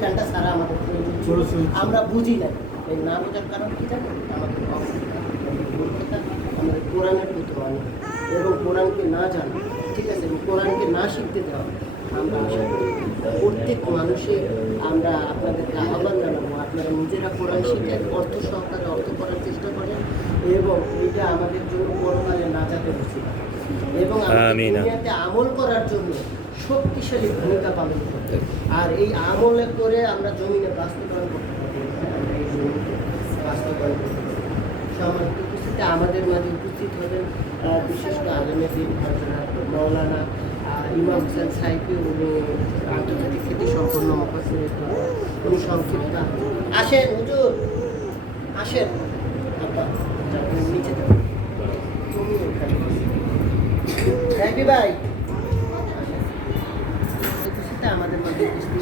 জ্ঞানটা ছাড়া আমাদের প্রয়োজন ছিল। প্রয়োজন ছিল। আমরা বুঝি না। এই না বোঝার কারণ কি জানেন? আমাদের আমাদের কোরআনের প্রতি অনেক এবং কোরআনকে না জানা ঠিক আছে? এবং কোরআনকে না শিখতে দেওয়া। আমরা আশা করি প্রত্যেক মানুষের আমরা আপনাদেরকে আহ্বান জানাব আপনারা নিজেরা কোরআন শিখে অর্থ সহকারে অর্থ করার চেষ্টা করেন এবং এটা আমাদের জন্য পরকালে না এবং দুনিয়াতে আমল করার জন্য শক্তিশালী ভূমিকা পালন করতে আর এই আমলে করে আমরা জমিনে বাস্তবায়ন করতে পারি। বাস্তবায়ন পারি। উপস্থিতি আমাদের মাঝে উপস্থিত হবেন আহ, বিশিষ্ট আলমের দিন মৌলানা ইমাম হোসেন সাহেবী উনি আন্তর্জাতিক খ্যাতি সম্পন্ন উনি সংক্ষিপ্ত। আসেন হুজুর আসেন। নিচে যাবেন সাহেবী ভাই আমাদের মধ্যে উপস্থিত